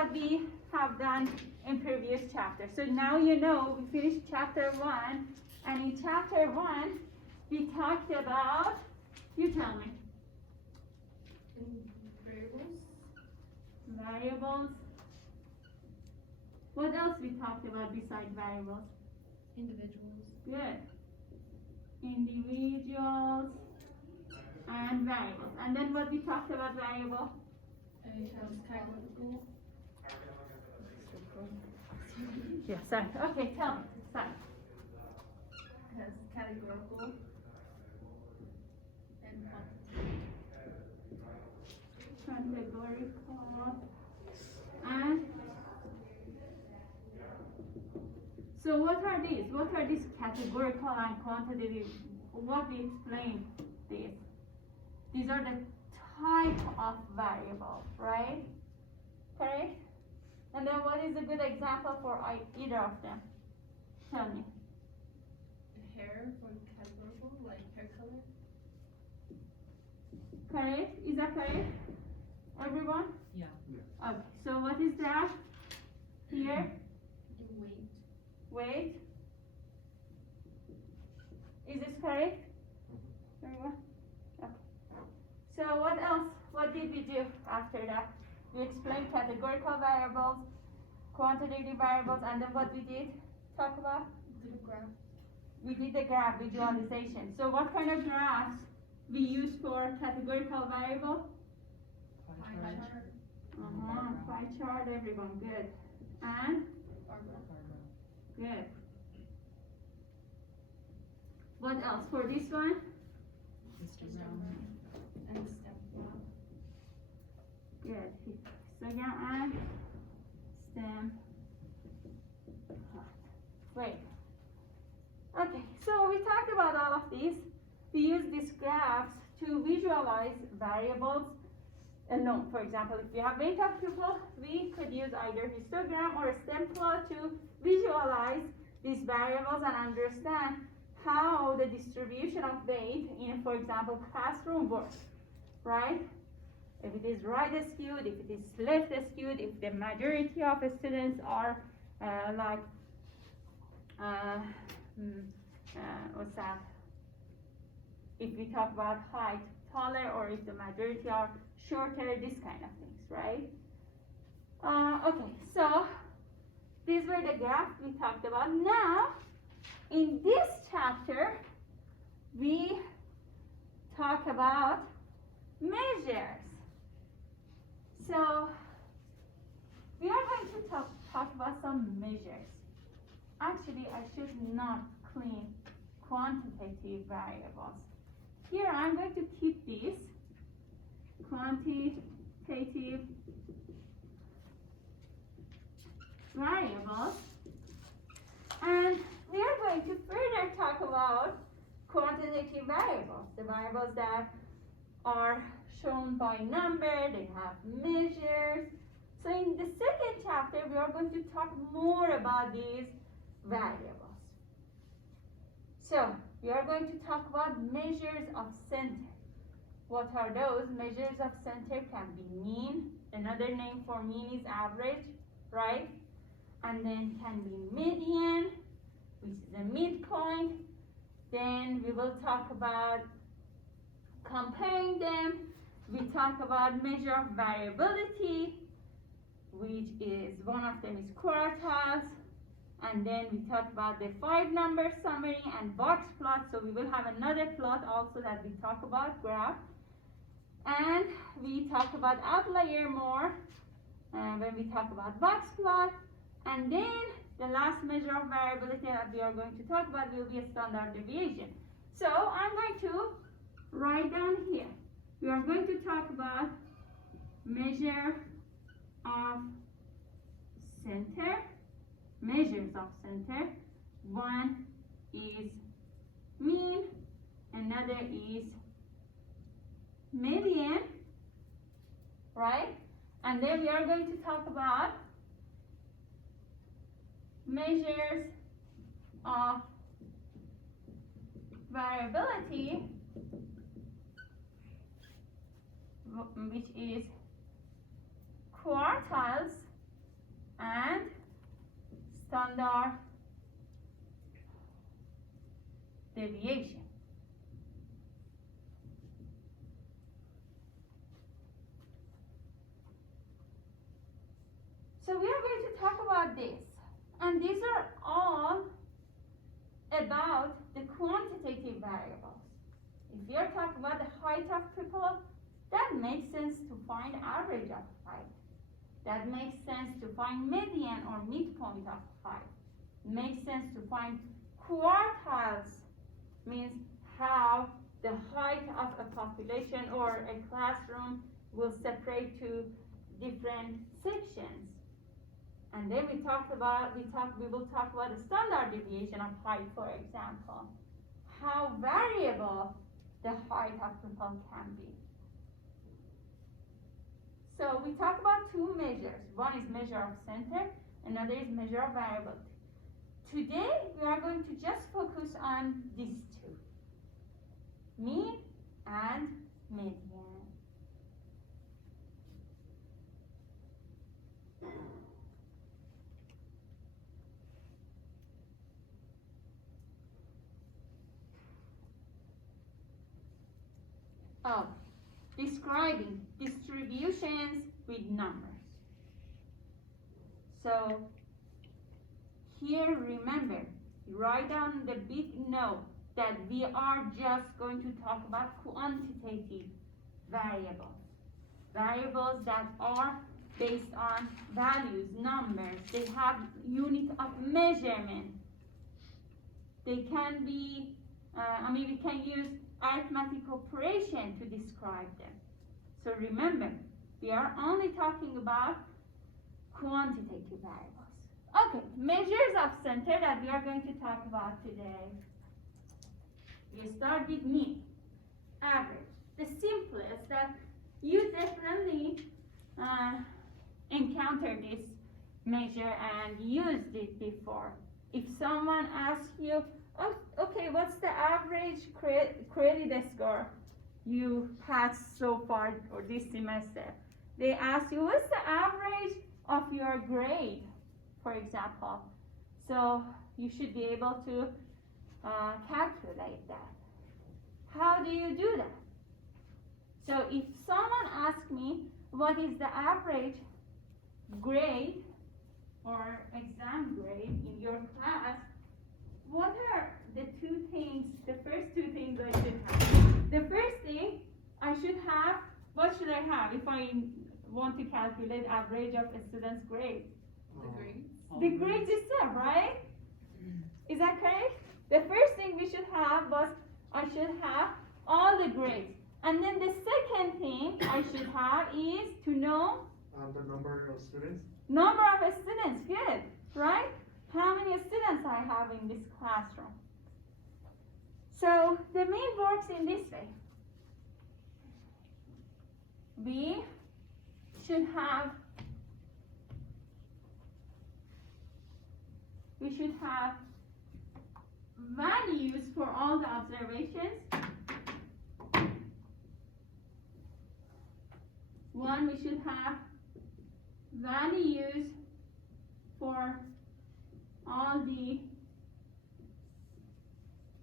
what we have done in previous chapter. So now you know we finished chapter 1, and in chapter 1 we talked about, you tell me. Variables. What else we talked about besides variables? Individuals. Good. Individuals and variables. And then what we talked about variable? Categorical. Yeah, sorry. Okay, tell me. Sorry. Has categorical and Categorical and so what are these? What are these categorical and quantitative? What we explained these? These are the type of variable, right? Correct? And then what is a good example for either of them? Tell me. hair for categorical, like hair color. Correct? Is that correct? Everyone? Yeah. Okay, so what is that here? And weight. Weight. Is this correct? Everyone? Okay. So what else? What did we do after that? We explained categorical variables, quantitative variables, and then what we did talk about? The graph. We did the graph visualization. So what kind of graphs we use for categorical variable? Pie chart. Pie chart, everyone, good. And? Bar graph. Good. What else for this one? Histogram. And step graph. Good. Histogram and stem. Great. Okay, so we talked about all of these. We use these graphs to visualize variables alone. For example, if we have weight of pupil, we could use either histogram or a stem plot to visualize these variables and understand how the distribution of weight in, for example, classroom works, right? If it is right skewed, if it is left skewed, if the majority of students are what's that? If we talk about height, taller, or if the majority are shorter, this kind of things, right? Okay, so these were the graphs we talked about. Now, in this chapter, we talk about measures. So, we are going to talk about some measures. Actually, I should not clean quantitative variables. Here, I'm going to keep these quantitative variables, and we are going to further talk about quantitative variables, the variables that are shown by number, they have measures. So in the second chapter, we are going to talk more about these variables. So we are going to talk about measures of center. What are those? Measures of center can be mean. Another name for mean is average, right? And then can be median, which is a midpoint. Then we will talk about comparing them. We talk about measure of variability, which is one of them is quartiles. And then we talk about the 5-number summary and box plot. So we will have another plot also that we talk about, graph. And we talk about outlier more when we talk about box plot. And then the last measure of variability that we are going to talk about will be a standard deviation. So I'm going to write down here. We are going to talk about measure of center, measures of center. One is mean, another is median, right? And then we are going to talk about measures of variability, which is quartiles and standard deviation. So we are going to talk about this, and these are all about the quantitative variables. If we are talking about the height of people, that makes sense to find average of height. That makes sense to find median or midpoint of height. It makes sense to find quartiles, means how the height of a population or a classroom will separate to different sections. And then we will talk about the standard deviation of height, for example. How variable the height of people can be. So we talk about two measures. One is measure of center, another is measure of variability. Today we are going to just focus on these two, mean and median. Oh, describing distributions with numbers. So here, remember, write down the big note that we are just going to talk about quantitative variables. Variables that are based on values, numbers. They have unit of measurement. They can be, we can use arithmetic operation to describe them. So remember, we are only talking about quantitative variables. Okay, measures of center that we are going to talk about today. We start with mean, average, the simplest that you definitely encountered this measure and used it before. If someone asks you, oh, okay, what's the average credit score you passed so far or this semester? They ask you, what's the average of your grade, for example? So you should be able to calculate that. How do you do that? So if someone asks me, what is the average grade or exam grade in your class, what are the first two things I should have? The first thing I should have, what should I have if I want to calculate average of a student's grade? The grades. The grades itself, right? Is that correct? The first thing we should have was, I should have all the grades. And then the second thing I should have is to know the number of students. Number of students, good, right? How many students I have in this classroom? So the mean works in this way. We should have values for all the observations. One, we should have values for all the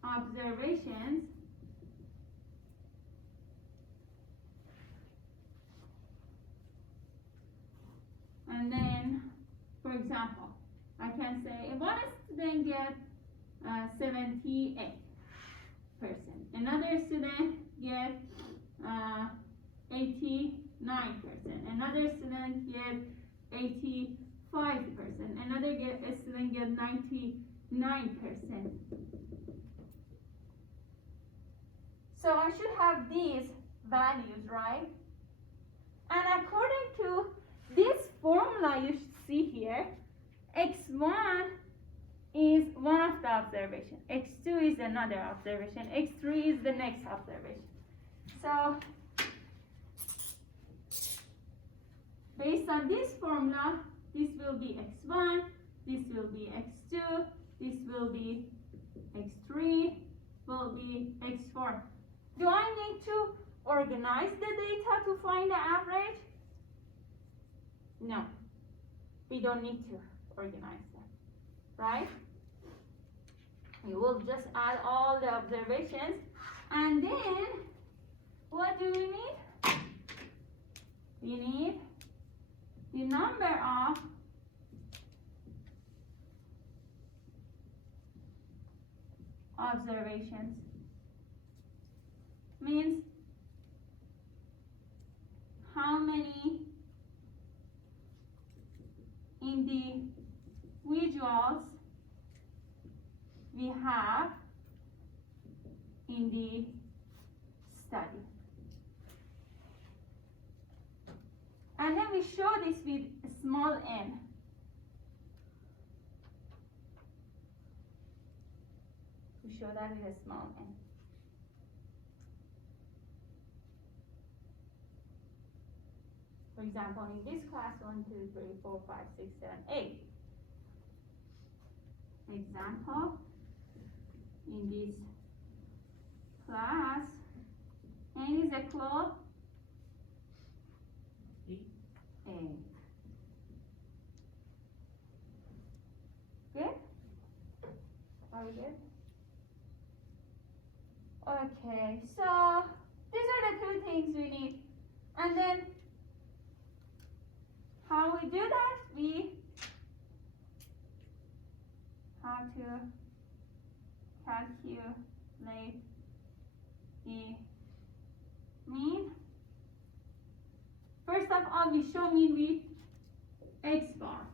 observations. And then, for example, I can say one student gets 78%. Another student gets 89%. Another student gets 85%. Another student gets 99%. So I should have these values, right? And according to this formula you see here, x1 is one of the observations, x2 is another observation, x3 is the next observation. So based on this formula, this will be x1, this will be x2, this will be x3, will be x4. Do I need to organize the data to find the average? No. we don't need to organize them, right? You will just add all the observations, and then what do we need? We need the number of observations. Means how many individuals we have in the study. And then we show this with small n. We show that with a small n. For example, in this class, 1, 2, 3, 4, 5, 6, 7, 8. Example, in this class, n is equal 8. Good? Are we good? Okay, so these are the two things we need. And then how we do that? We have to calculate the mean. First of all, we show mean with x bar.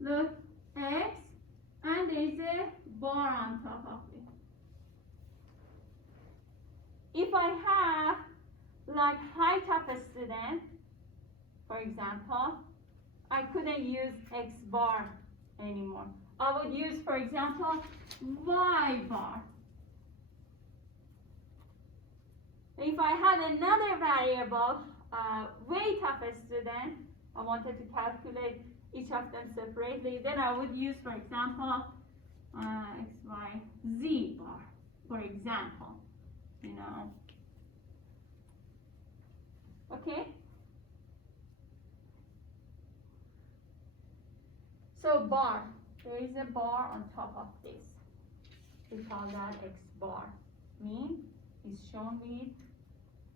Look, x, and there is a bar on top of it. If I have like height of a student, for example, I couldn't use x bar anymore. I would use, for example, y bar. If I had another variable, weight of a student, I wanted to calculate each of them separately, then I would use, for example, x, y, z bar, for example, you know. Okay? So bar, there is a bar on top of this. We call that x bar. Mean is shown with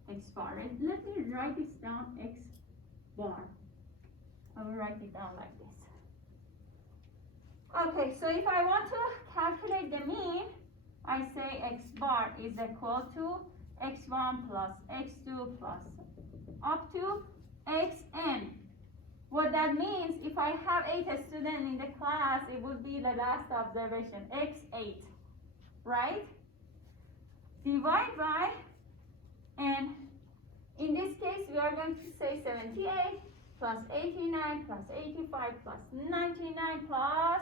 x bar. Let me write this down, x bar. I will write it down like this. Okay, so if I want to calculate the mean, I say x bar is equal to x1 plus x2 plus up to xn. What that means, if I have 8 students in the class, it would be the last observation, x8, right? Divide by, and in this case, we are going to say 78 plus 89 plus 85 plus 99 plus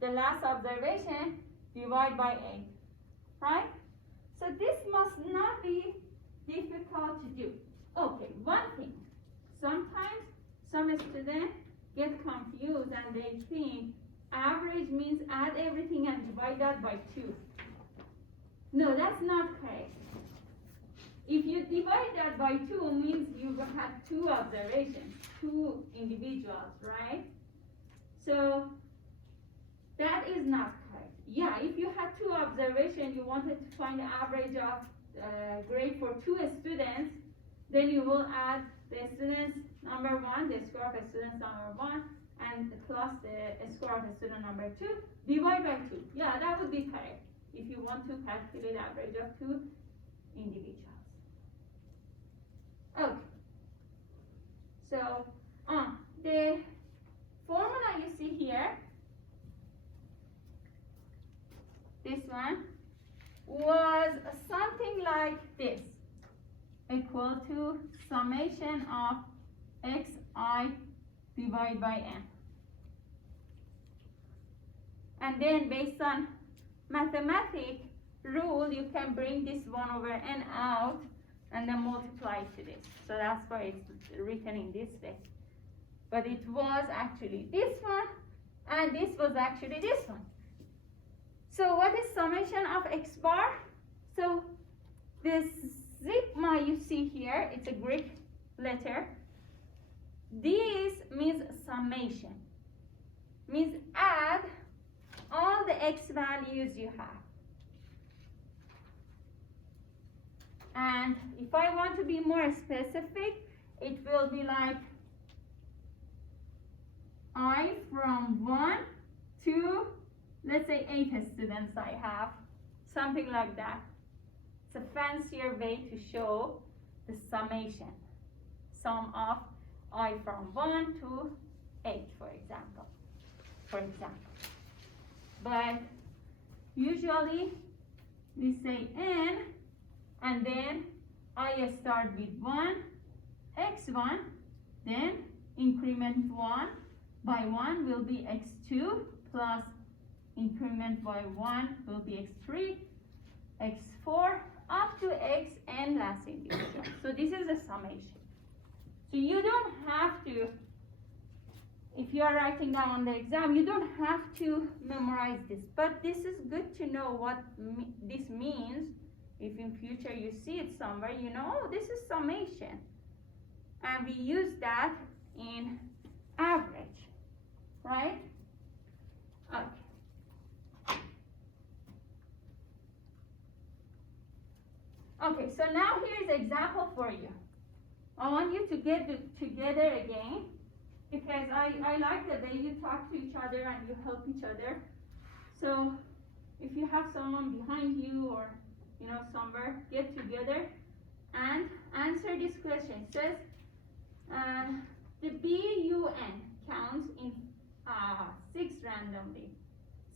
the last observation, divide by 8, right? So this must not be difficult to do. Okay, one thing. Sometimes some students get confused and they think average means add everything and divide that by 2. No, that's not correct. If you divide that by 2 means you had 2 observations, 2 individuals, right? So that is not correct. Yeah, if you had 2 observations, you wanted to find the average of grade for 2 students, then you will add the students number 1, the score of students number 1, and plus the score of student number 2, divide by 2. Yeah, that would be correct if you want to calculate average of 2 individuals. Okay. So, the formula you see here, this one, was something like this, equal to summation of xi divided by n. And then based on mathematics rule, you can bring this 1 over n out and then multiply it to this. So that's why it's written in this way. But it was actually this one, and this was actually this one. So what is summation of x bar? So this sigma you see here, it's a Greek letter. This means summation. Means add all the x values you have. And if I want to be more specific, it will be like I from 1 to, let's say, 8 students I have, something like that. It's a fancier way to show the summation, sum of I from 1 to 8, for example. But usually we say n, and then I start with 1, x1, then increment 1 by 1 will be x2, plus increment by 1 will be x3, x4, up to xn last individual. So this is the summation. So you don't have to, if you are writing down on the exam, you don't have to memorize this. But this is good to know what this means. If in future you see it somewhere, you know, oh, this is summation. And we use that in average, right? Okay. Okay, so now here's example for you. I want you to get together again, because I like the way you talk to each other and you help each other. So if you have someone behind you or somewhere, get together and answer this question. It says the BUN counts in 6 randomly.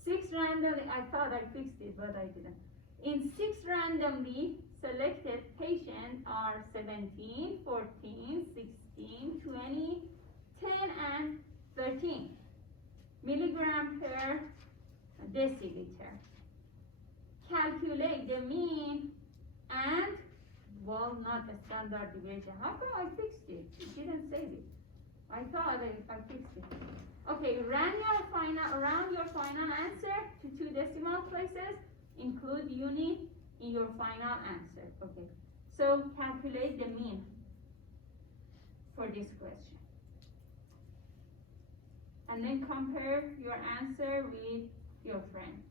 6 randomly, I thought I fixed it, but I didn't. In 6 randomly selected patients are 17, 14, 16, 20, 10, and 13 milligram per deciliter. Calculate the mean and, well, not the standard deviation. How come I fixed it? It didn't save it. I thought I fixed it. Okay, round your final answer to 2 decimal places. Include unit in your final answer. Okay, so calculate the mean for this question. And then compare your answer with your friend.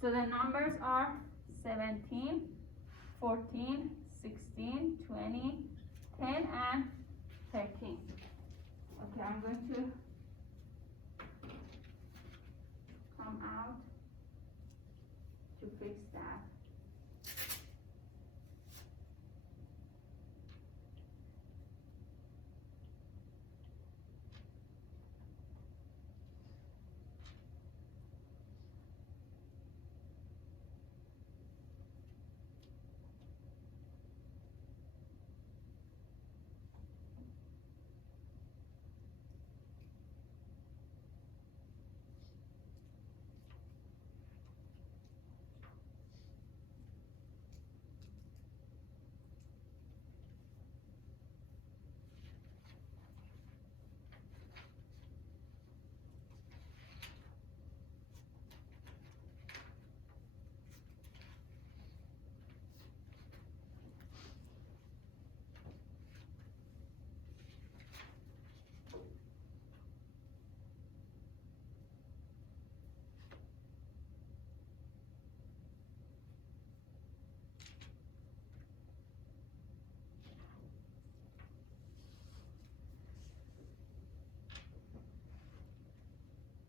So the numbers are 17, 14, 16, 20, 10, and 13. Okay, I'm going to come out to fix that.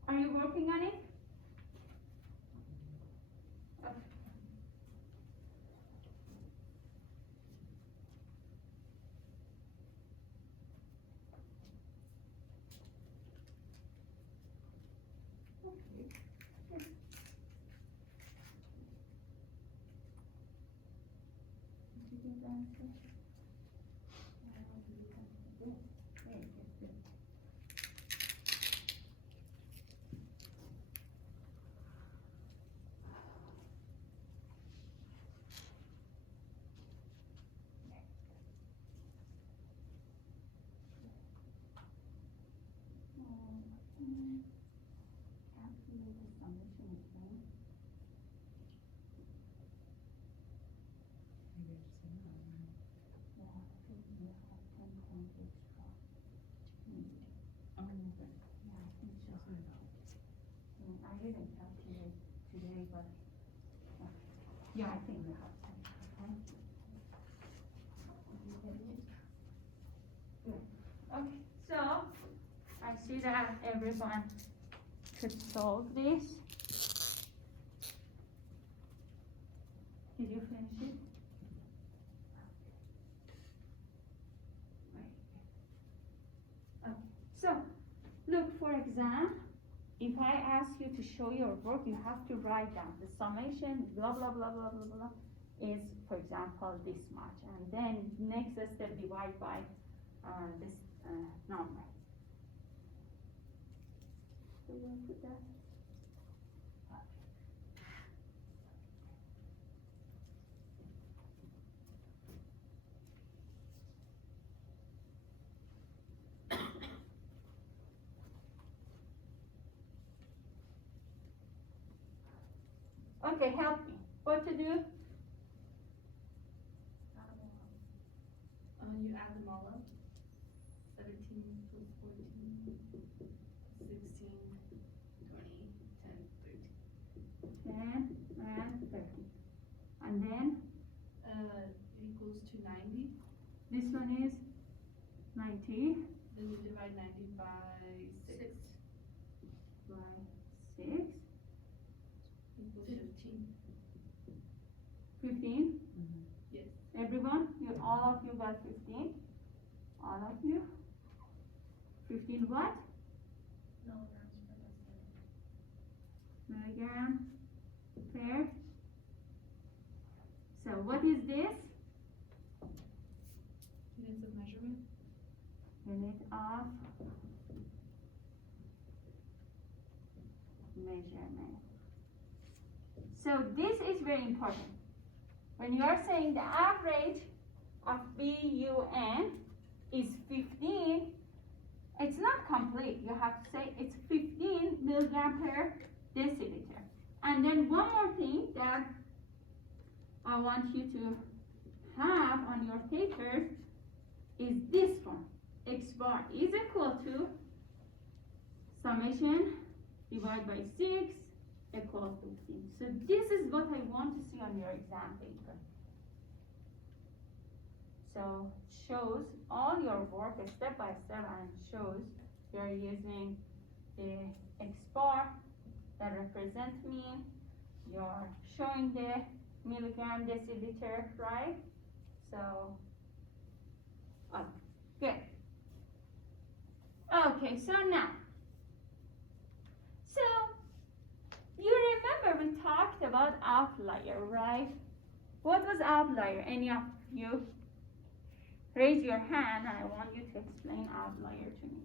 Are you working on it? Okay. Okay. Calculate the summation again. you have 10 points extra. Yeah, I think so. I didn't calculate today, but yeah, I think we have 10. Okay. Good. Okay, so I see that everyone could solve this. Did you finish it? Okay, so look, for exam, if I ask you to show your work, you have to write down the summation, blah, blah, blah, blah, blah, blah, is, for example, this much. And then next step, divide by this number. So you want to put that? Okay, help me. What to do? You add them all up. 17 plus 14, 16, 20, 10, 13. 10 and 30. And then It equals to 90. this one is 90 Then you divide 90 by 6. by 6. Equals 15. 15. Yes. Everyone, all of you got 15. All of you. 15 what? Milligram per. So what is this? Units of measurement. Unit of measurement. So this is very important. When you are saying the average of BUN is 15, it's not complete. You have to say it's 15 milligram per deciliter. And then one more thing that I want you to have on your papers is this one. X bar is equal to summation divided by 6 equals 15. So this is what I want to see on your exam paper. So shows all your work step by step and shows you're using the X bar that represents mean. You're showing the milligram deciliter, right? So, oh, good. Okay, so now, so you remember we talked about outlier, right? What was outlier? Any of you? Raise your hand and I want you to explain outlier to me.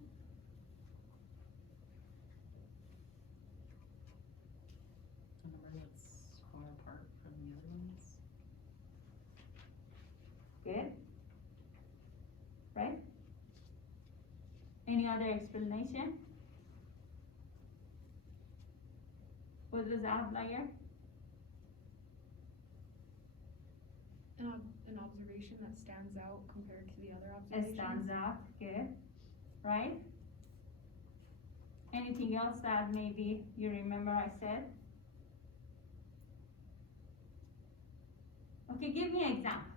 A number that's far apart from the other ones. Good. Right? Any other explanation? What was outlier? An observation that stands out compared to the other It observations. stands out, good, right? Anything else that maybe you remember I said? Okay, give me an example.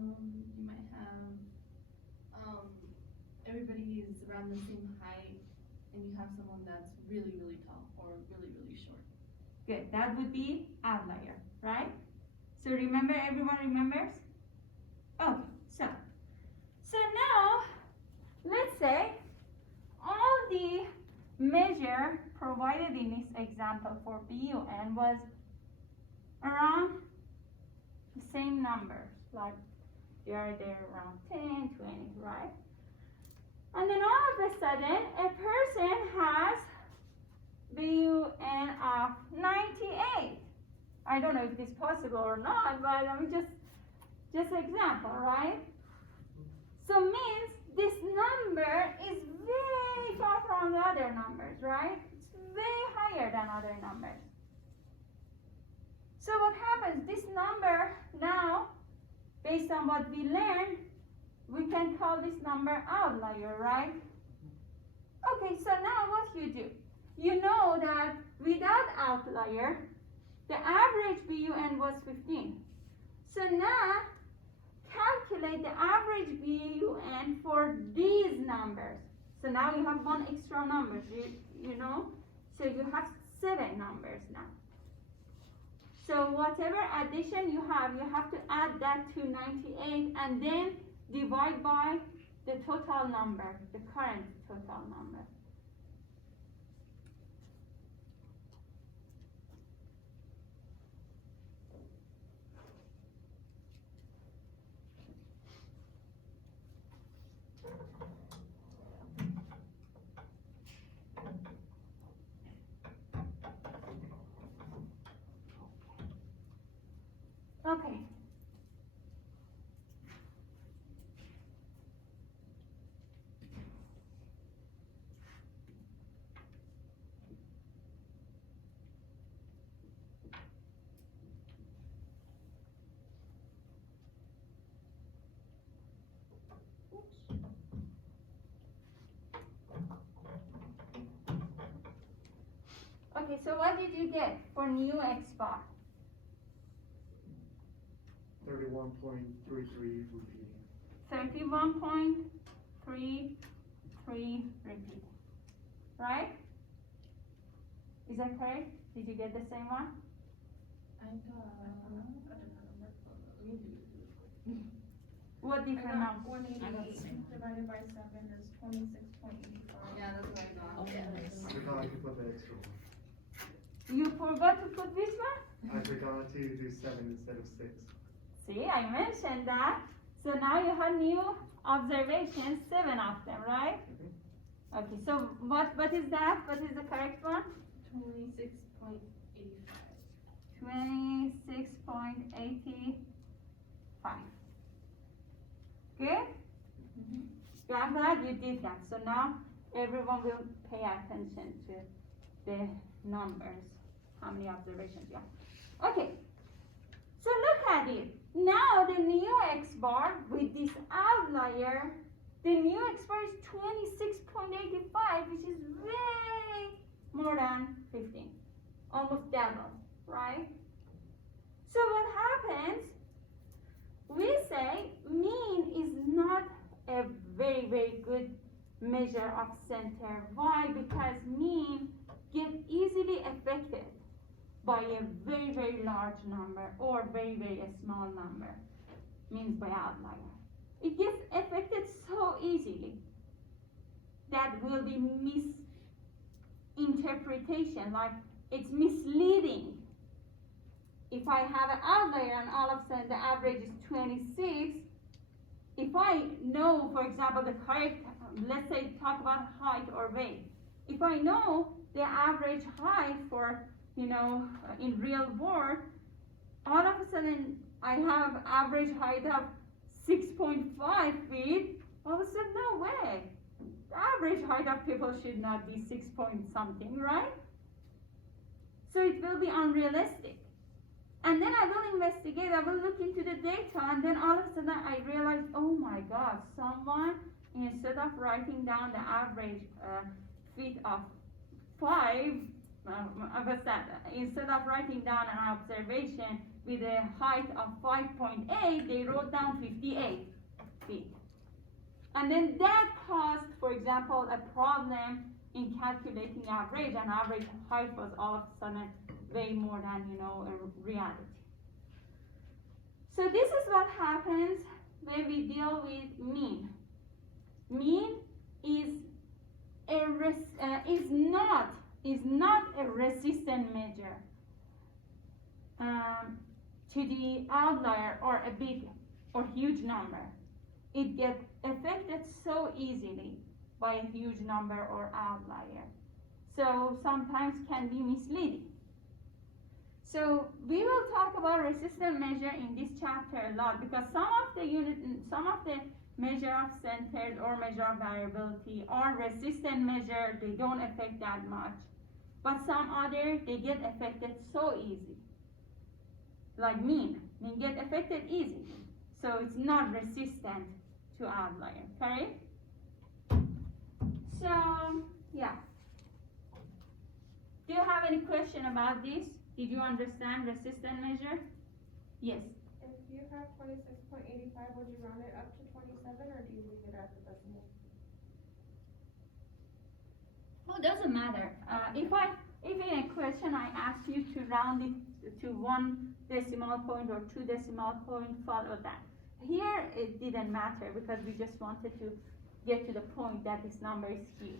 You might have, everybody is around the same height, and you have someone that's really, really tall, or really, really short. Good, that would be outlier, right? So remember, everyone remembers? Okay, so now, let's say all the measure provided in this example for BUN was around the same numbers, like they're around 10, 20, right? And then all of a sudden, a person has BUN of 98. I don't know if this is possible or not, but I mean just example, right? So means this number is very far from the other numbers, right? It's way higher than other numbers. So what happens? This number now based on what we learned, we can call this number outlier, right? Okay, so now what you do? You know that without outlier, the average BUN was 15. So now, calculate the average BUN for these numbers. So now you have one extra number, you know? So you have 7 numbers now. So whatever addition you have to add that to 98 and then divide by the total number, the current total number. Okay. Okay, so what did you get for new X bar? 31.33 repeating. 31.33 repeat. Right? Is that correct? Did you get the same one? I got a different number. Let me do it. What I different got number? 188 divided by 7 is 26.85. Yeah, that's what I got. Okay. I forgot to put the extra one. You forgot to put this one? I forgot to do 7 instead of 6. See, I mentioned that. So now you have new observations, 7 of them, right? Okay, so what is that? What is the correct one? 26.85. 26.85. Good? Yeah, I'm glad you did that. So now everyone will pay attention to the numbers, how many observations you have. Okay, so look at it. Now the new X bar with this outlier, the new X bar is 26.85, which is way more than 15, almost double, right? So what happens? We say mean is not a very, very good measure of center. Why? Because mean get easily affected by a very, very large number or very, very small number, means by outlier. It gets affected so easily that will be misinterpretation, like it's misleading. If I have an outlier and all of a sudden the average is 26, if I know, for example, the correct, let's say talk about height or weight. If I know the average height for, in real world, all of a sudden I have average height of 6.5 feet, all of a sudden, no way. The average height of people should not be 6 point something, right? So it will be unrealistic. And then I will investigate, I will look into the data, and then all of a sudden I realize, oh my God, someone, instead of writing down the average feet of 5, instead of writing down an observation with a height of 5.8, they wrote down 58 feet. And then that caused, for example, a problem in calculating average, and average height was all of a sudden way more than, a reality. So this is what happens when we deal with mean. Mean is not a resistant measure to the outlier or a big or huge number. It gets affected so easily by a huge number or outlier. So sometimes can be misleading. So we will talk about resistant measure in this chapter a lot, because some of the measure of centers or measure of variability are resistant measure, they don't affect that much. But some other, they get affected so easy. Like mean get affected easily. So it's not resistant to outlier, correct? So, yeah. Do you have any question about this? Did you understand resistance measure? Yes. If you have 26.85, would you round it up to 27 or do you leave it at the decimal? Oh, doesn't matter. If in a question I ask you to round it to 1 decimal point or 2 decimal point, follow that. Here it didn't matter because we just wanted to get to the point that this number is huge.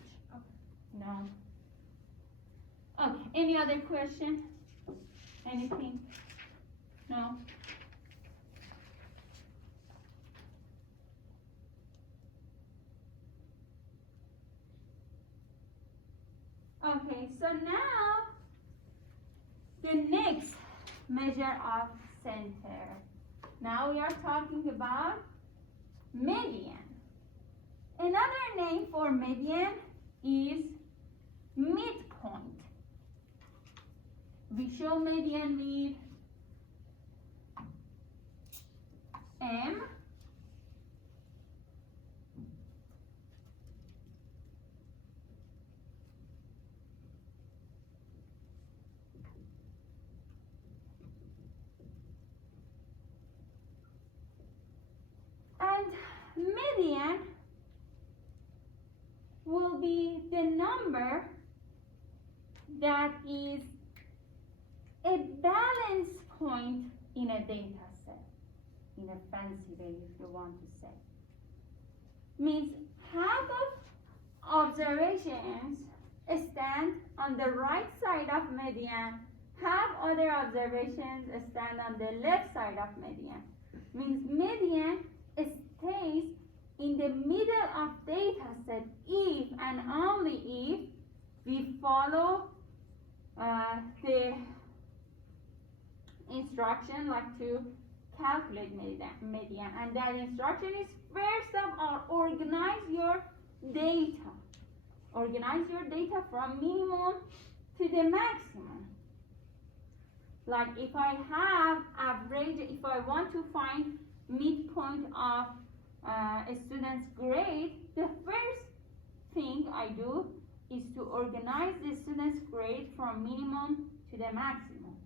No. Okay, any other question? Anything? No? Okay, so now the next measure of center. Now we are talking about median. Another name for median is midpoint. We show median with M. And median will be the number that is a balance point in a data set, in a fancy way if you want to say. Means half of observations stand on the right side of median, half other observations stand on the left side of median. Means median stays in the middle of data set if and only if we follow the instruction like to calculate median, and that instruction is first of all organize your data. Organize your data from minimum to the maximum. Like if I have average, if I want to find midpoint of a student's grade, the first thing I do is to organize the student's grade from minimum to the maximum.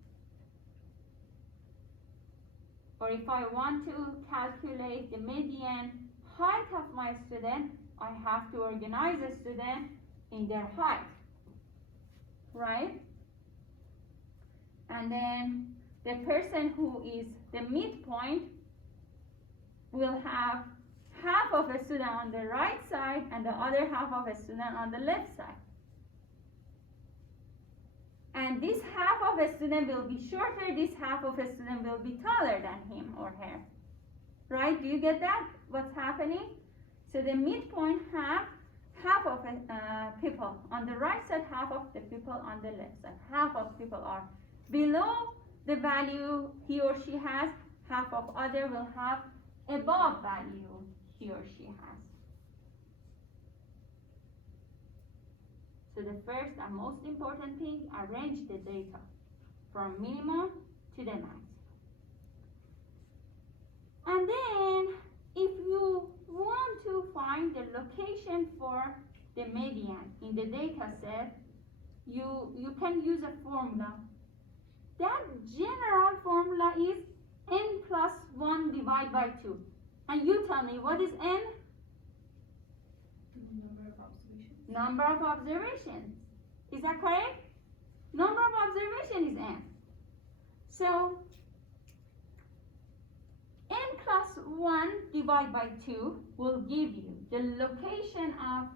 Or if I want to calculate the median height of my student, I have to organize the student in their height, right? And then the person who is the midpoint will have half of a student on the right side and the other half of a student on the left side. And this half of a student will be shorter, this half of a student will be taller than him or her. Right? Do you get that? What's happening? So the midpoint have half of people on the right side, half of the people on the left side. Half of people are below the value he or she has, half of other will have above value he or she has. So the first and most important thing, arrange the data from minimum to the maximum. And then if you want to find the location for the median in the data set, you can use a formula. That general formula is n plus 1 divided by 2. And you tell me, what is n? Number of observations. Number of observations. Is that correct? Number of observations is n. So, n plus 1 divided by 2 will give you the location of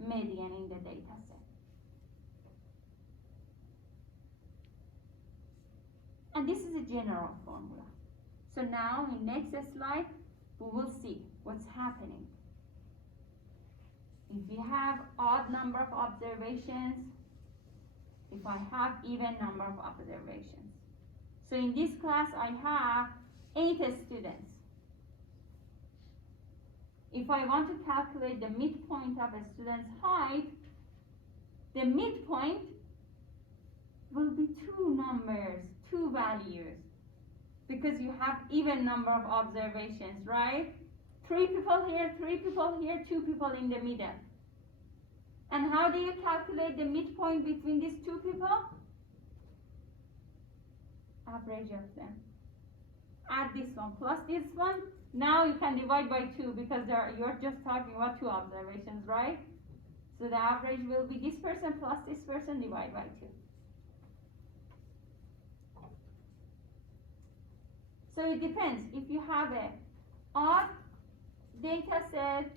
median in the data set. And this is a general formula. So now in next slide, we will see what's happening. If we have odd number of observations, if I have even number of observations. So in this class, I have 8 students. If I want to calculate the midpoint of a student's height, the midpoint will be 2 numbers, 2 values, because you have even number of observations, right? 3 people here, 3 people here, 2 people in the middle. And how do you calculate the midpoint between these 2 people? Average of them. Add this one plus this one. Now you can divide by 2 because you're just talking about 2 observations, right? So the average will be this person plus this person divided by 2. So it depends if you have a odd data set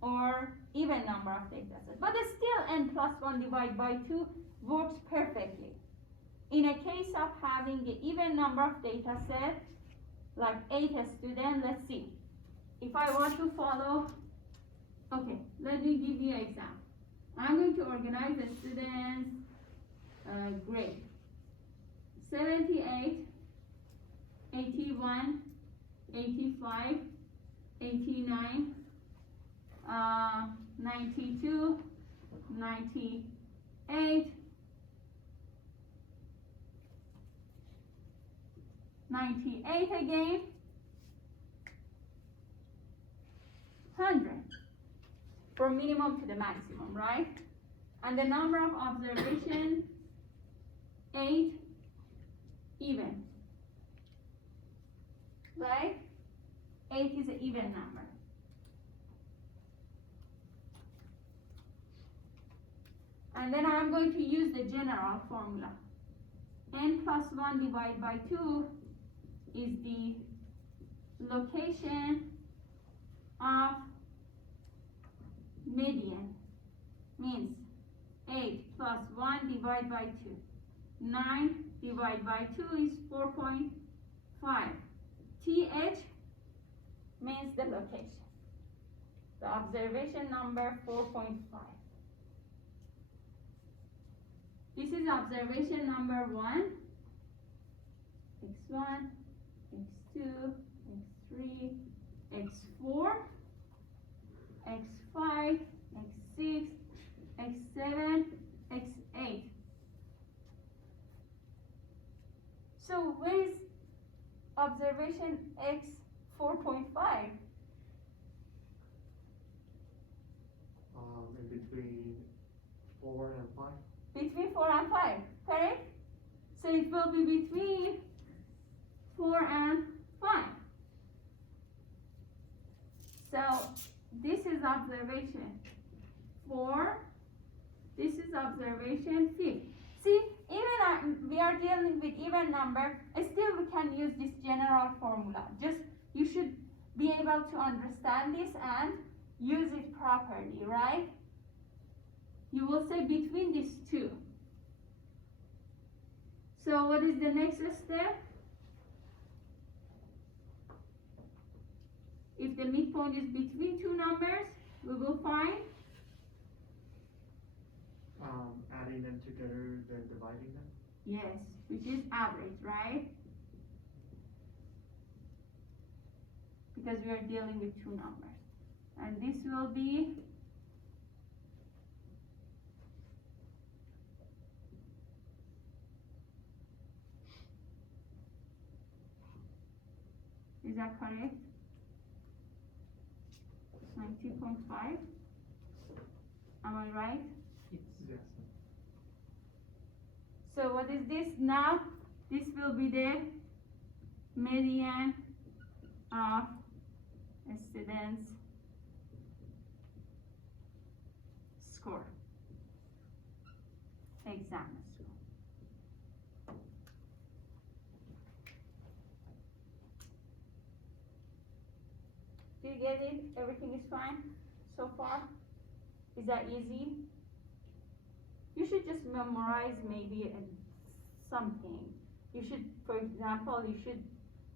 or even number of data sets. But still n plus 1 divided by 2 works perfectly. In a case of having an even number of data set, like 8 students, let's see. If I want to follow, okay, let me give you an example. I'm going to organize the students' grade. 78, 81, 85, 89, 92, 98, 98 again, 100, from minimum to the maximum, right? And the number of observations, 8 even, right? 8 is an even number. And then I'm going to use the general formula. N plus 1 divided by 2 is the location of median. Means 8 plus 1 divided by 2. 9 divided by 2 is 4.5. TH means the location. The observation number 4.5. This is observation number 1. X1, X2, X3, X4, X5, X6, X7, X8. So where is observation X 4.5? In between 4 and 5. Between 4 and 5, correct? So it will be between 4 and 5. So this is observation 4, this is observation 5. See, even we are dealing with even number, still we can use this general formula. Just you should be able to understand this and use it properly, right? You will say between these 2. So what is the next step? If the midpoint is between 2 numbers, we will find Adding them together, then dividing them. yes, which is average, right? Because we are dealing with 2 numbers. And this will be is that correct? 90.5. Am I right? Yes. So what is this now? This will be the median of students' score, exam score. Do you get it? Everything is fine so far? Is that easy? You should just memorize maybe something. You should, for example, you should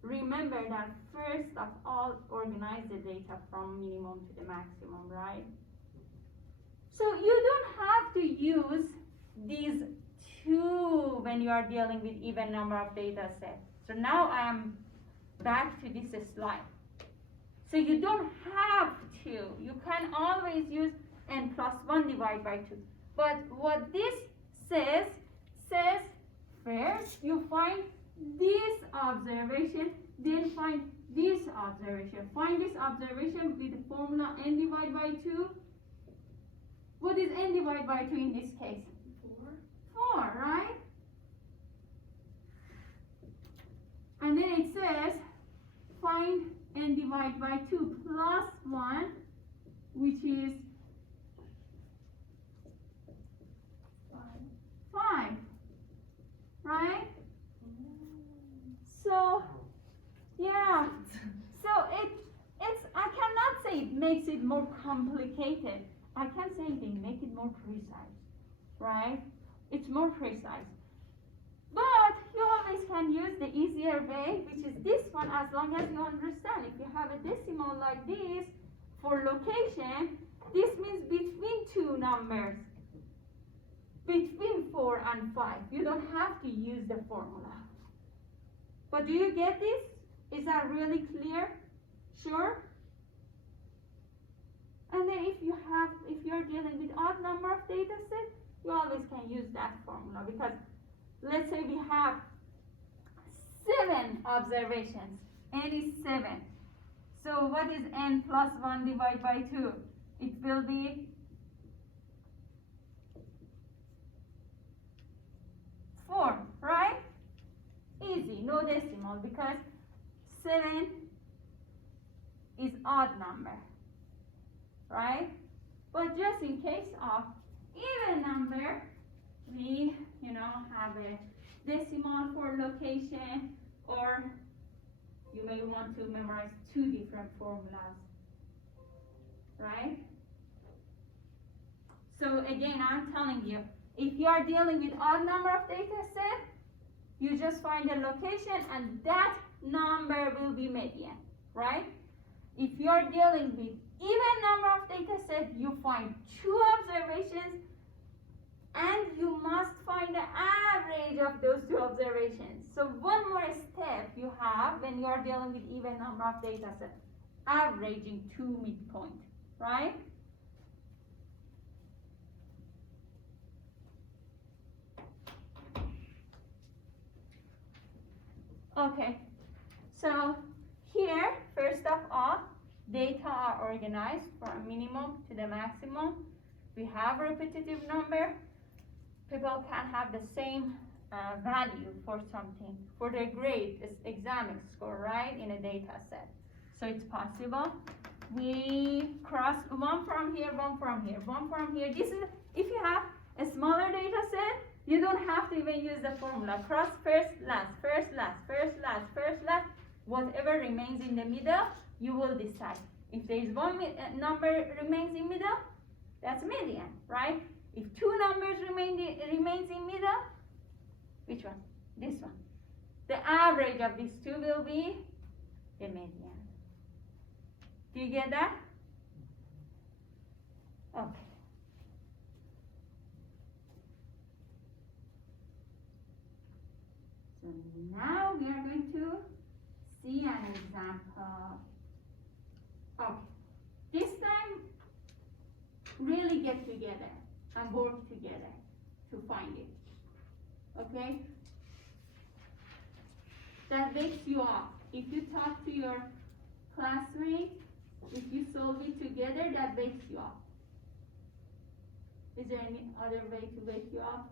remember that first of all, organize the data from minimum to the maximum, right? So you don't have to use these 2 when you are dealing with even number of data sets. So now I am back to this slide. So you don't have to. You can always use n plus 1 divided by 2. But what this says first you find this observation, then find this observation. Find this observation with the formula n divided by 2. What is n divided by 2 in this case? 4, right? And then it says find n divided by 2 plus 1, which is 5, right? So, yeah. So it's I cannot say it makes it more complicated. I can say it makes it more precise, right? It's more precise. But you always can use the easier way, which is this one, as long as you understand. If you have a decimal like this for location, this means between two numbers, between 4 and 5. You don't have to use the formula. But do you get this? Is that really clear? Sure? And then if you're dealing with odd number of data sets, you always can use that formula, because let's say we have 7 observations. N is 7. So what is n plus 1 divided by 2? It will be 4, right? Easy, no decimal, because 7 is odd number, right? But just in case of even number, we have a decimal for location, or you may want to memorize 2 different formulas, right? So again, I'm telling you, if you are dealing with odd number of data set, you just find the location and that number will be median, right? If you are dealing with even number of data set, you find 2 observations and you must find the average of those 2 observations. So one more step you have when you are dealing with even number of data sets, averaging 2 midpoint, right? Okay, so here, first of all, data are organized from minimum to the maximum. We have repetitive number. People can have the same value for something, for their grade, exam score, right, in a data set. So it's possible. We cross one from here, one from here, one from here. This is, if you have a smaller data set, you don't have to even use the formula. Cross first, last, first, last, first, last, first, last. Whatever remains in the middle, you will decide. If there is one number remains in middle, that's median, right? If 2 numbers remains in middle, which one? This one. The average of these 2 will be the median. Do you get that? Okay. So now we are going to see an example. Okay. This time, really get together and work together to find it. Okay? That wakes you up. If you talk to your classmate, if you solve it together, that wakes you up. Is there any other way to wake you up?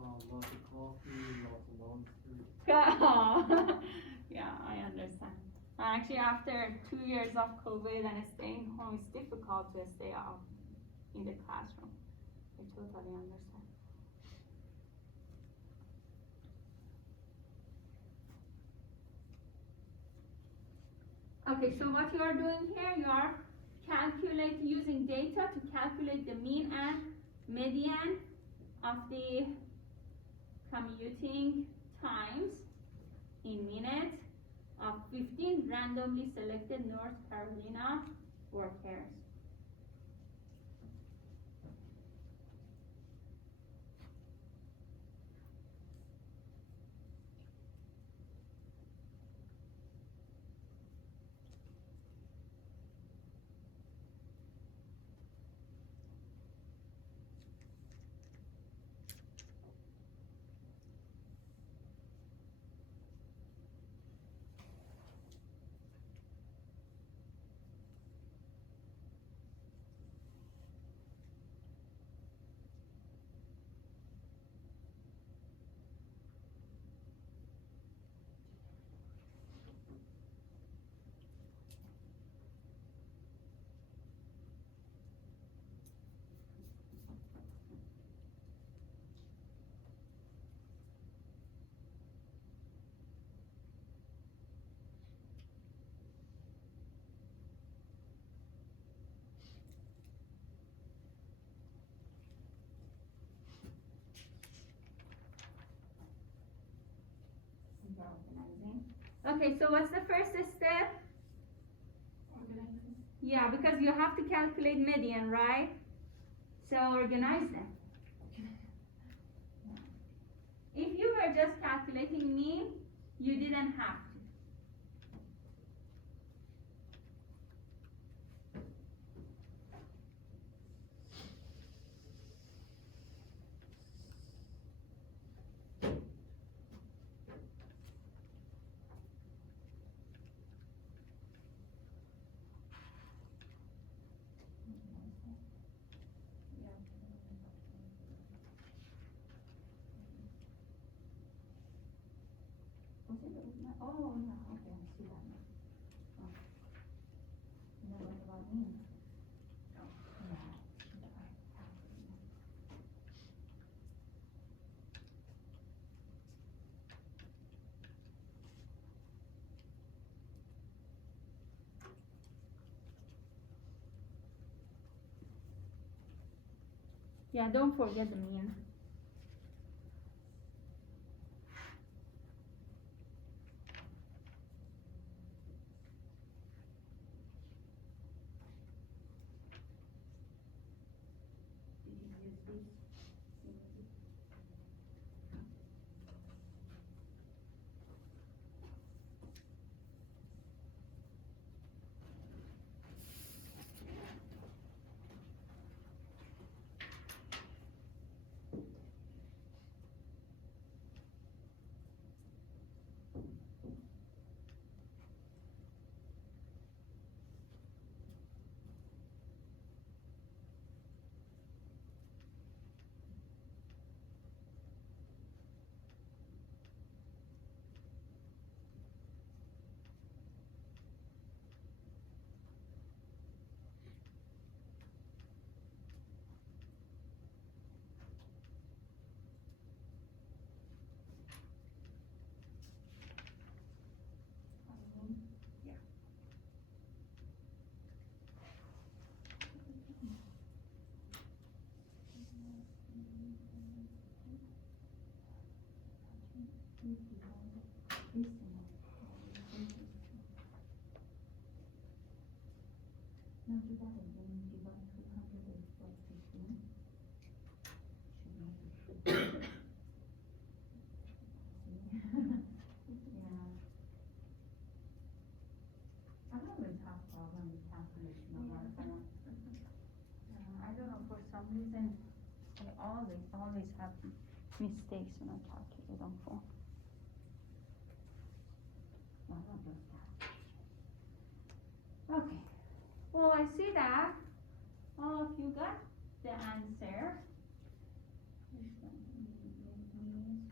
Lots of coffee, lots of monsters. Yeah, I understand. Actually, after 2 years of COVID and staying home, it's difficult to stay out in the classroom. I totally understand. Okay, so what you are doing here, you are using data to calculate the mean and median of the commuting times in minutes of 15 randomly selected North Carolina workers. Okay, so what's the first step? Organizing. Yeah, because you have to calculate median, right? So organize them. If you were just calculating mean, you didn't have to. Oh, yeah, okay, I see that now. Oh. You know what about mean? No. No. Yeah, don't forget the mean. Did you use this? Yeah. No, do that again, divide 300 by 15. Yeah. I always have problem with calculation of our phone. I don't know, for some reason, I always have mistakes when I calculate on phone. No, not just that. Okay, well, I see that all of you got the answer. Which one means?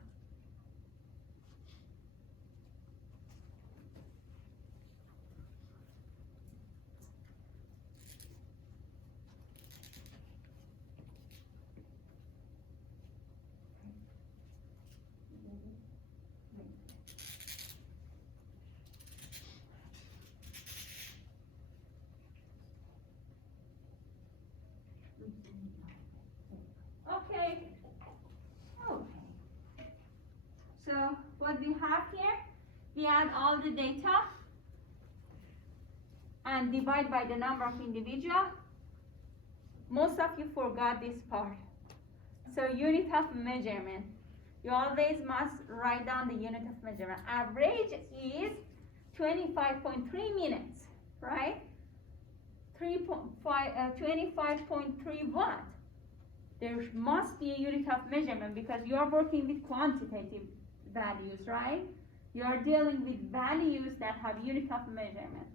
Okay. Okay. So what we have here, we add all the data and divide by the number of individual. Most of you forgot this part. So unit of measurement. You always must write down the unit of measurement. Average is 25.3 minutes, right? 25.3 watt. There must be a unit of measurement because you are working with quantitative values, right? You are dealing with values that have unit of measurement.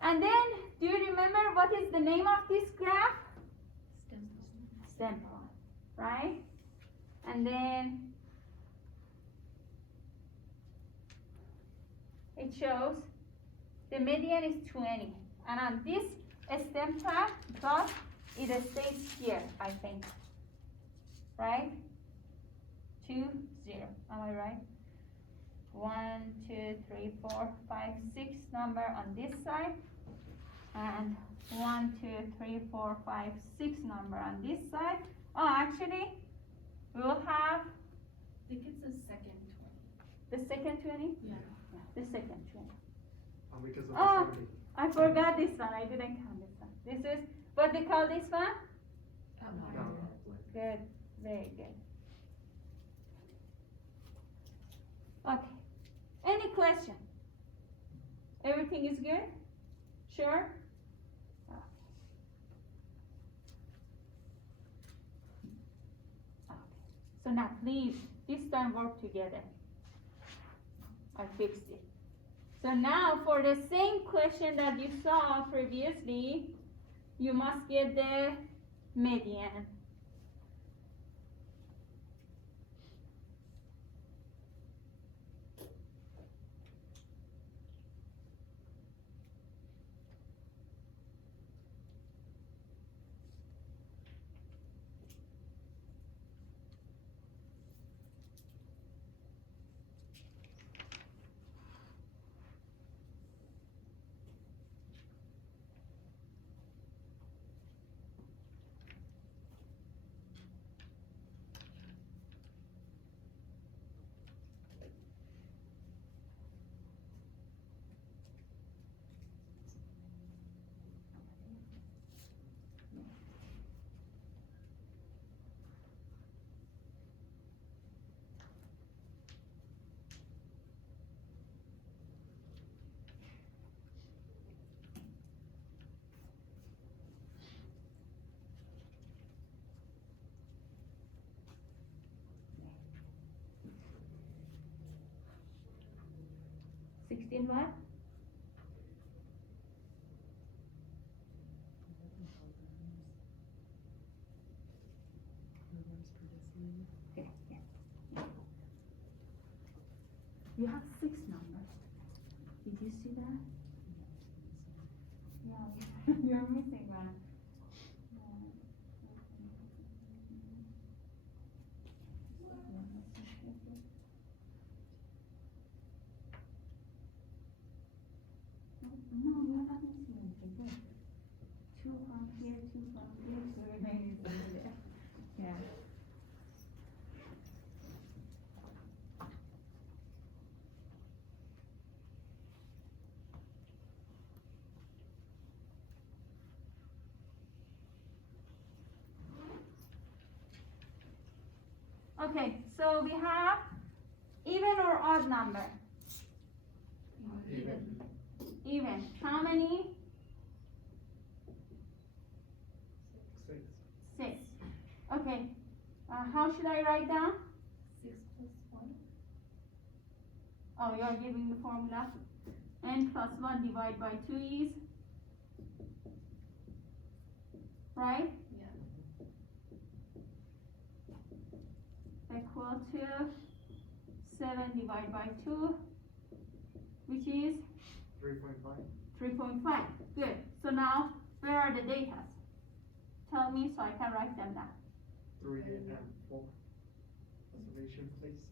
And then, do you remember what is the name of this graph? Stem plot, right? And then it shows the median is 20. And on this stem plot, it stays here, I think. Right? 2, 0. Am I right? 1, 2, 3, 4, 5, 6 number on this side. And 1, 2, 3, 4, 5, 6 number on this side. Oh, actually, we will have I think it's the second 20. the second 20. Yeah. Yeah, the second trend. Because of Oh. the 70. I forgot this one, I didn't count this one. This is, what we call this one? No, Good, very good. Okay, any question? Everything is good? Sure? Okay. Okay. So now please, this time work together. I fixed it. So now for the same question that you saw previously, you must get the median. In what? Okay, yeah. You have 6 numbers. Did you see that? Yeah, you're missing one. No, you're not missing anything. Good. 2 from here, 2 from here, so everything is over there. Yeah. Okay, so we have even or odd number? Even. Even. How many? 6. 6. Okay. How should I write down? 6 plus 1. Oh, you're giving the formula. N plus 1 divided by 2 is? Right? Yeah. Equal to 7 divided by 2, which is 3.5. 3.5. Good. So now, where are the data? Tell me so I can write them down. 3 and 4. Observation, please.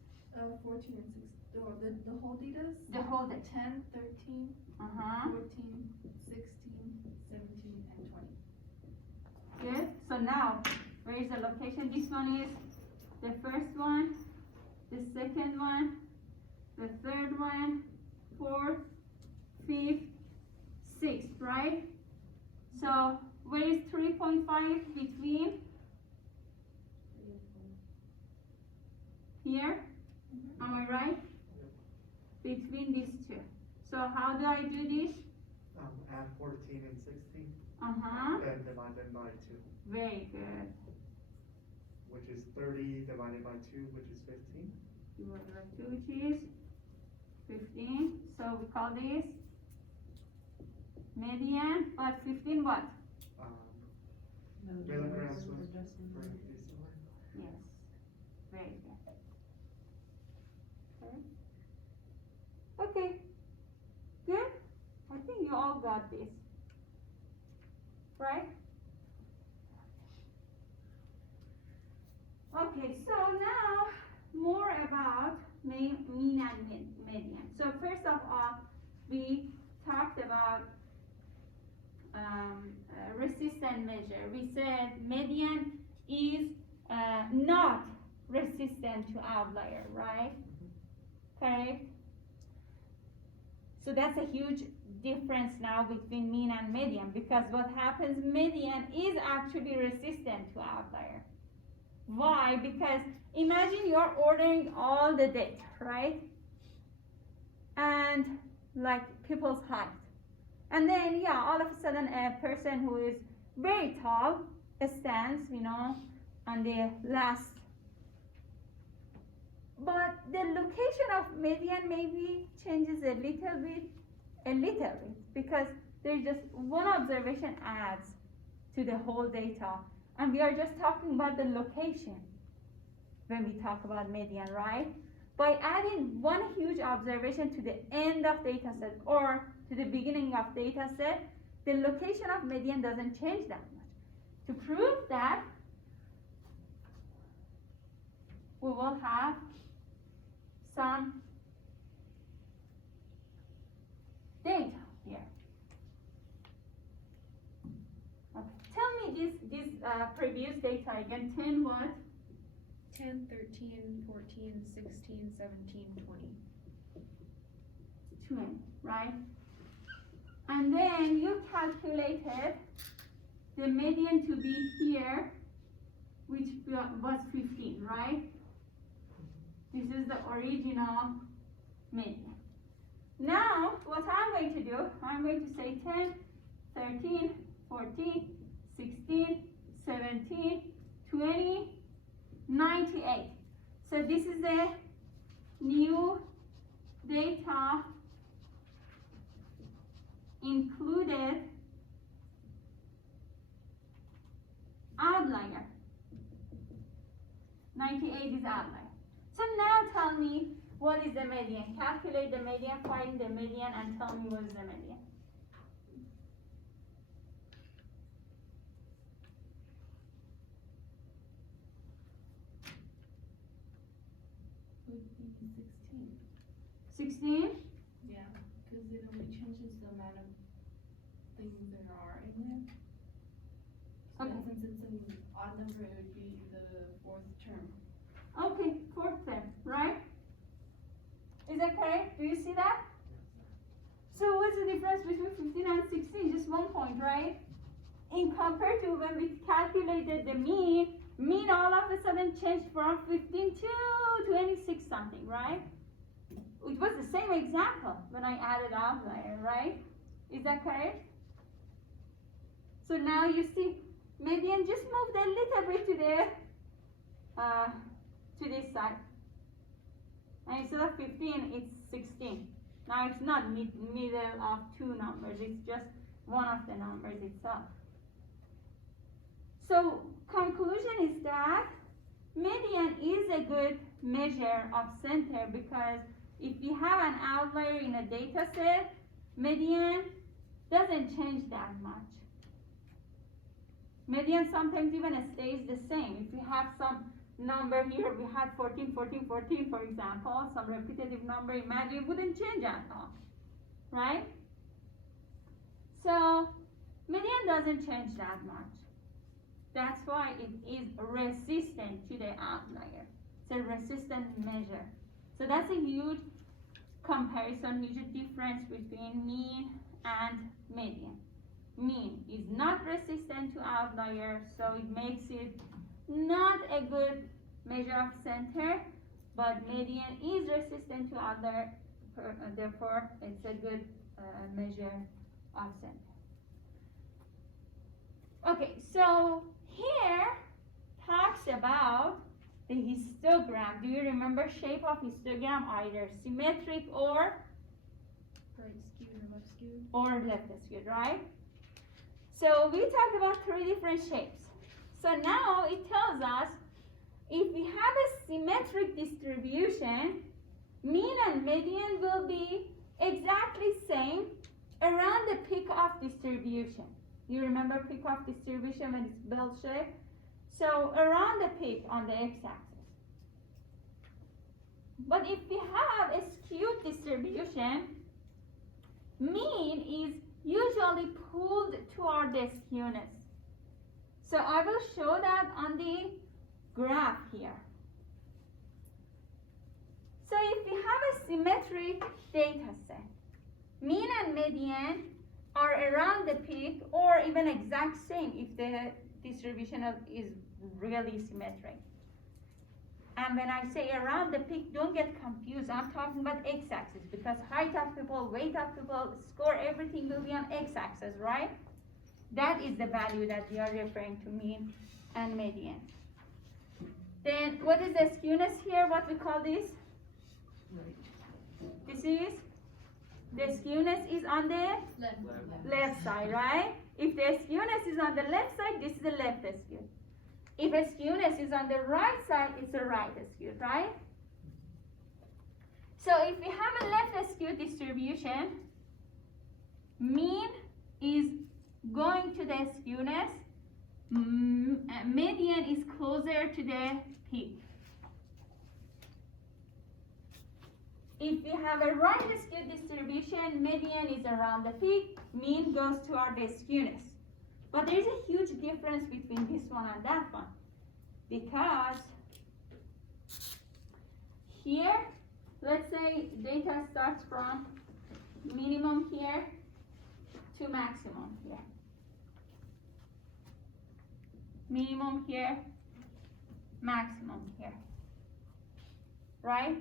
14 and 6. Or the whole datas? The whole data. 10, 13, Uh-huh. 14, 16, 17, and 20. Good. So now, where is the location? This one is the first one, the second one, the third one, fourth, fifth, sixth, right? So, where is 3.5 between? Here? Am I right? Between these two. So, how do I do this? Add 14 and 16. Uh-huh. Then divided by 2. Very good. Which is 30 divided by 2, which is 15. Divided by 2, which is 15. So we call this median, but 15 what? Milligrams per deciliter. Yes. Very good. Okay. Good? I think you all got this. Right? Okay, so now more about mean and median. So first of all, we talked about resistance measure. We said median is not resistant to outlier, right? Correct? So that's a huge difference now between mean and median, because what happens, median is actually resistant to outlier. Why? Because imagine you're ordering all the data, right? And like people's height. And then, yeah, all of a sudden a person who is very tall stands, on the last. But the location of median maybe changes a little bit, because there's just one observation adds to the whole data. And we are just talking about the location when we talk about median, right? By adding one huge observation to the end of data set or to the beginning of data set, the location of median doesn't change that much. To prove that, we will have some data here. Okay. Tell me this previous data again. 10 what? 10, 13, 14, 16, 17, 20. 20, right? And then you calculated the median to be here, which was 15, right? This is the original median. Now, what I'm going to do, I'm going to say 10, 13, 14, 16, 17, 20, 98. So this is the new data included outlier. 98 is outlier. So now tell me what is the median. Calculate the median, find the median, and tell me what is the median. Would be 16. 16? Yeah, because it only changes the amount of things there are in there. So Okay. since it's an odd number, it would be the fourth term. Okay, fourth term, right? Is that correct? Do you see that? So what's the difference between 15 and 16? Just 1 point, right? In compared to when we calculated the mean all of a sudden changed from 15 to 26 something, right? It was the same example when I added outlier, right? Is that correct? So now you see median just moved a little bit to this side. And instead of 15, it's 16. Now it's not middle of two numbers, it's just one of the numbers itself. So conclusion is that median is a good measure of center, because if you have an outlier in a data set, median doesn't change that much. Median sometimes even stays the same. If you have some number here, we had 14, 14, 14, for example, some repetitive number, imagine it wouldn't change at all, right? So median doesn't change that much. That's why it is resistant to the outlier. It's a resistant measure. So that's a huge comparison, huge difference between mean and median. Mean is not resistant to outlier, so it makes it not a good measure of center, but median is resistant to outlier, therefore it's a good measure of center. Okay, so here talks about the histogram. Do you remember shape of histogram? Either symmetric or Right skewed or left skewed? left skewed, right? So we talked about three different shapes. So now it tells us if we have a symmetric distribution, mean and median will be exactly same around the peak of distribution. You remember peak of distribution when it's bell shaped? So around the peak on the x-axis. But if we have a skewed distribution, mean is usually pulled toward the skewness. So I will show that on the graph here. So if we have a symmetric data set, Mean and median are around the peak or even exact same if the distribution is really symmetric. And when I say around the peak, don't get confused. I'm talking about x-axis because height of people, weight of people, score, everything will be on x-axis, right? That is the value that we are referring to, mean and median. Then what is the skewness here? What we call this? This is, the skewness is on the Left. left side, right? If the skewness is on the left side, this is the left skew. If a skewness is on the right side, it's a right skew, right? So if we have a left skew distribution, mean is going to the skewness, median is closer to the peak. If we have a right skew distribution, median is around the peak, mean goes toward the skewness. But there's a huge difference between this one and that one. Because here, let's say data starts from minimum here to maximum here. Minimum here, maximum here. Right?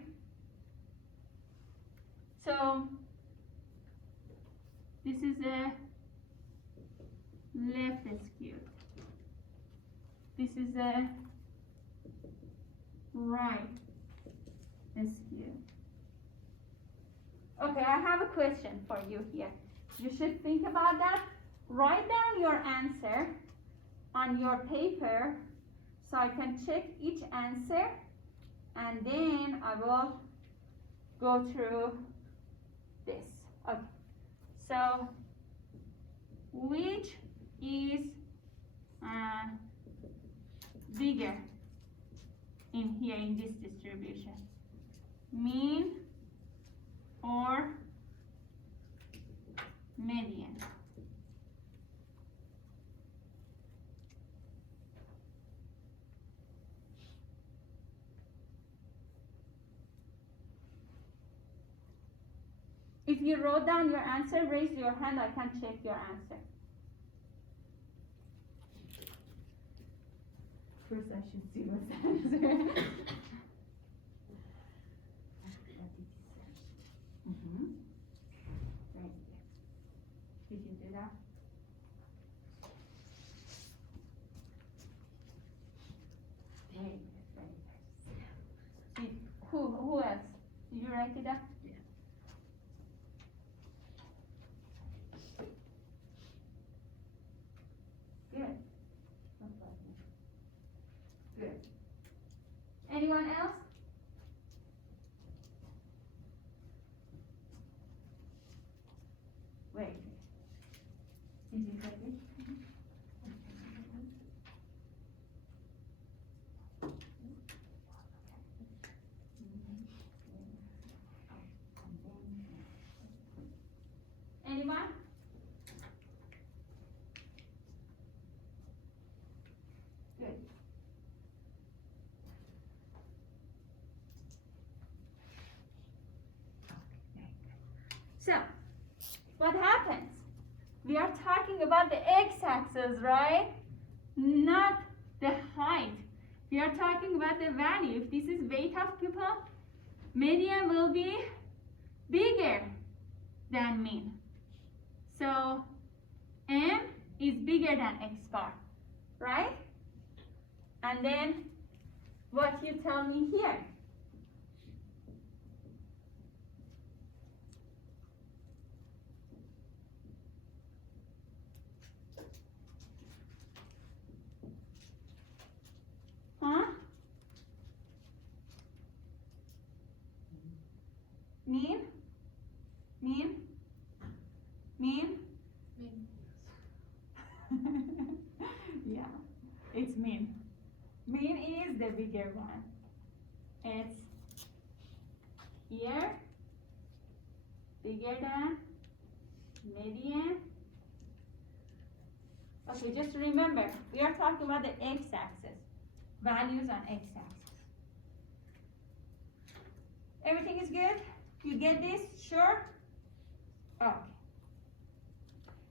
So, this is a left skew. This is a right skew. Okay, I have a question for you here. You should think about that. Write down your answer on your paper so I can check each answer and then I will go through this. Okay. So, which is bigger in here in this distribution? Mean or median? If you wrote down your answer, raise your hand, I can check your answer. First I should see what's the answer. Right here. Did you do that? Very good, very good. Who else? Did you write it up? Good. No problem. Good. Anyone else? Wait. Did you get it? Anyone? Good. So, what happens? We are talking about the x-axis, right? Not the height. We are talking about the value. If this is weight of people, median will be bigger than mean. So, m is bigger than x bar, right? And then, what you tell me here? Huh? Mean? Mean? Mean? Yeah, it's mean. Mean is the bigger one. It's here, bigger than median. Okay, just remember, we are talking about the x-axis, values on x-axis. Everything is good? You get this? Sure? Okay.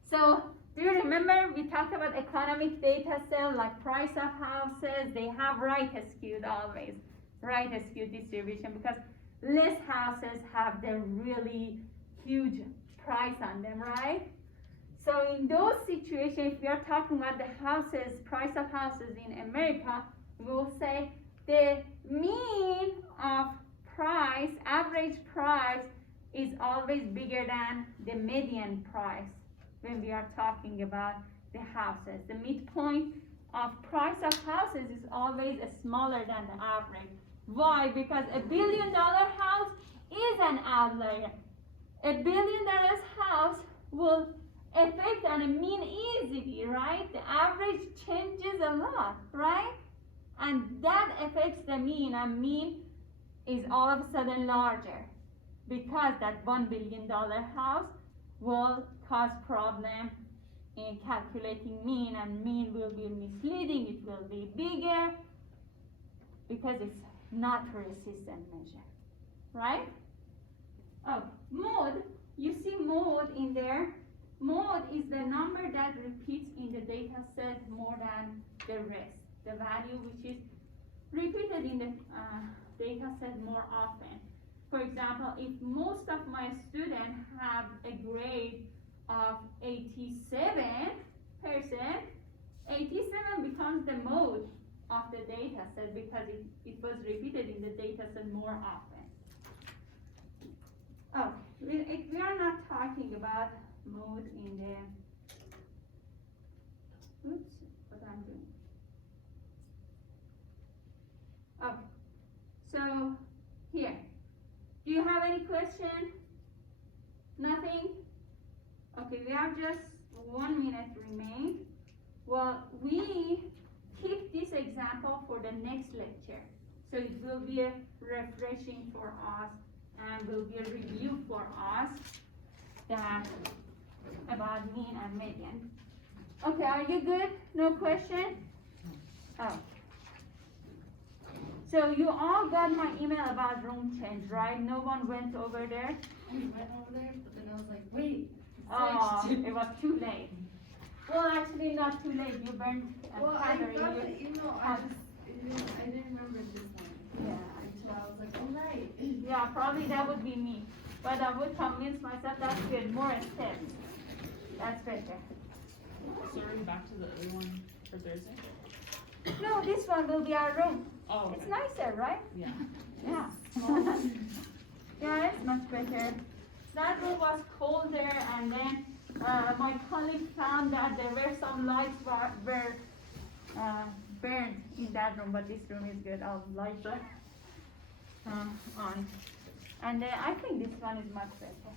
So, do you remember we talked about economic data set like price of houses? They have right skewed always, right skewed distribution because less houses have the really huge price on them, right? So in those situations, if we are talking about the houses, price of houses in America, we will say the mean of price, average price, is always bigger than the median price when we are talking about the houses. The midpoint of price of houses is always smaller than the average. Why? Because $1 billion house is an outlier. $1 billion house will affect on a mean easily, right? The average changes a lot, right? And that affects the mean, and mean is all of a sudden larger because that $1 billion house will cause problem in calculating mean, and mean will be misleading, it will be bigger because it's not a resistant measure, right? Oh, mode, you see mode in there. Mode is the number that repeats in the data set more than the rest, the value which is repeated in the data set more often. For example, if most of my students have a grade of 87%, 87 becomes the mode of the data set because it was repeated in the data set more often. Okay, we are not talking about mode in the, oops, what I'm doing. Okay, so here, do you have any question? Nothing? Okay, we have just 1 minute remain. Well, we keep this example for the next lecture. So it will be a refreshing for us and will be a review for us that about mean and median. Okay, are you good? No question? Oh. So you all got my email about room change, right? No one went over there? I went over there, but then I was like, wait. Oh, it was too late. Well, actually not too late. You burned a Well, I calorie. got the email, I didn't remember this one. Yeah. Until I was like, oh right. Yeah, probably that would be me. But I would convince myself that's good. More steps. That's better. So are we back to the other one for Thursday? No, this one will be our room. Oh, okay. It's nicer, right? Yeah. Yeah. Yeah, it's much better. That room was colder, and then my colleague found that there were some lights were burned in that room, but this room is good. All lights are on. And I think this one is much better.